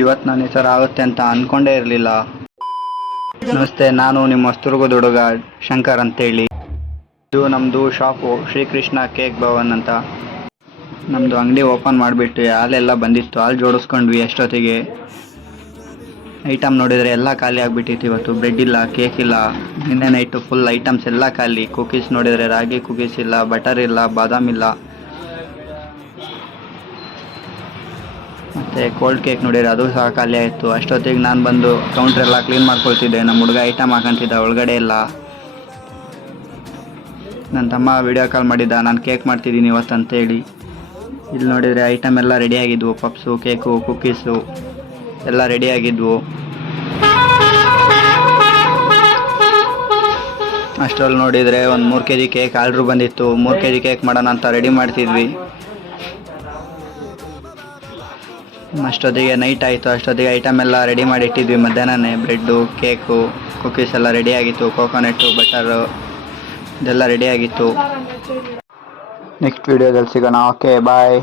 ಇವತ್ತು ನಾನು ಈ ಥರ ಆಗುತ್ತೆ ಅಂತ ಅಂದ್ಕೊಂಡೇ ಇರಲಿಲ್ಲ. ನಮಸ್ತೆ, ನಾನು ನಿಮ್ಮ ಹೊಸದುರ್ಗದ ಹುಡುಗ ಶಂಕರ್ ಅಂತೇಳಿ. ಇದು ನಮ್ಮದು ಶಾಪು ಶ್ರೀಕೃಷ್ಣ ಕೇಕ್ ಭವನ್ ಅಂತ. ನಮ್ಮದು ಅಂಗಡಿ ಓಪನ್ ಮಾಡಿಬಿಟ್ಟು ಹಾಲೆಲ್ಲ ಬಂದಿತ್ತು, ಹಾಲು ಜೋಡಿಸ್ಕೊಂಡ್ವಿ. ಅಷ್ಟೊತ್ತಿಗೆ ಐಟಮ್ ನೋಡಿದರೆ ಎಲ್ಲ ಖಾಲಿ ಆಗಿಬಿಟ್ಟಿತ್ತು. ಇವತ್ತು ಬ್ರೆಡ್ ಇಲ್ಲ, ಕೇಕ್ ಇಲ್ಲ. ನಿನ್ನೆ ನೈಟು ಫುಲ್ ಐಟಮ್ಸ್ ಎಲ್ಲ ಖಾಲಿ. ಕುಕೀಸ್ ನೋಡಿದರೆ ರಾಗಿ ಕುಕೀಸ್ ಇಲ್ಲ, ಬಟರ್ ಇಲ್ಲ, ಬಾದಾಮ್ ಇಲ್ಲ. ಮತ್ತು ಕೋಲ್ಡ್ ಕೇಕ್ ನೋಡಿದರೆ ಅದು ಸಹ ಖಾಲಿ ಆಯಿತು. ಅಷ್ಟೊತ್ತಿಗೆ ನಾನು ಬಂದು ಕೌಂಟ್ರೆಲ್ಲ ಕ್ಲೀನ್ ಮಾಡ್ಕೊಳ್ತಿದ್ದೆ. ನಮ್ಮ ಹುಡುಗ ಐಟಮ್ ಹಾಕೊಂತಿದ್ದ, ಒಳಗಡೆ ಇಲ್ಲ. ನನ್ನ ತಮ್ಮ ವಿಡಿಯೋ ಕಾಲ್ ಮಾಡಿದ್ದ, ನಾನು ಕೇಕ್ ಮಾಡ್ತಿದ್ದೀನಿ ಇವತ್ತು ಅಂತೇಳಿ. ಇಲ್ಲಿ ನೋಡಿದರೆ ಐಟಮ್ ಎಲ್ಲ ರೆಡಿಯಾಗಿದ್ವು. ಪಪ್ಸು, ಕೇಕು, ಕುಕ್ಕೀಸು ಎಲ್ಲ ರೆಡಿಯಾಗಿದ್ವು. ಅಷ್ಟರಲ್ಲಿ ನೋಡಿದರೆ ಒಂದು 3 kg ಕೇಕ್ ಆರ್ಡ್ರು ಬಂದಿತ್ತು. 3 kg ಕೇಕ್ ಮಾಡೋಣ ಅಂತ ರೆಡಿ ಮಾಡ್ತಿದ್ವಿ. ಅಷ್ಟೊತ್ತಿಗೆ ನೈಟ್ ಆಯಿತು. ಅಷ್ಟೊತ್ತಿಗೆ ಐಟಮ್ ಎಲ್ಲ ರೆಡಿ ಮಾಡಿ ಇಟ್ಟಿದ್ವಿ ಮಧ್ಯಾಹ್ನನೇ. ಬ್ರೆಡ್ಡು, ಕೇಕು, ಕುಕ್ಕೀಸ್ ಎಲ್ಲ ರೆಡಿಯಾಗಿತ್ತು. ಕೋಕೋನಟ್ಟು, ಬಟರು ಇದೆಲ್ಲ ರೆಡಿಯಾಗಿತ್ತು. ನೆಕ್ಸ್ಟ್ ವಿಡಿಯೋದಲ್ಲಿ ಸಿಗೋಣ. ಓಕೆ, ಬಾಯ್.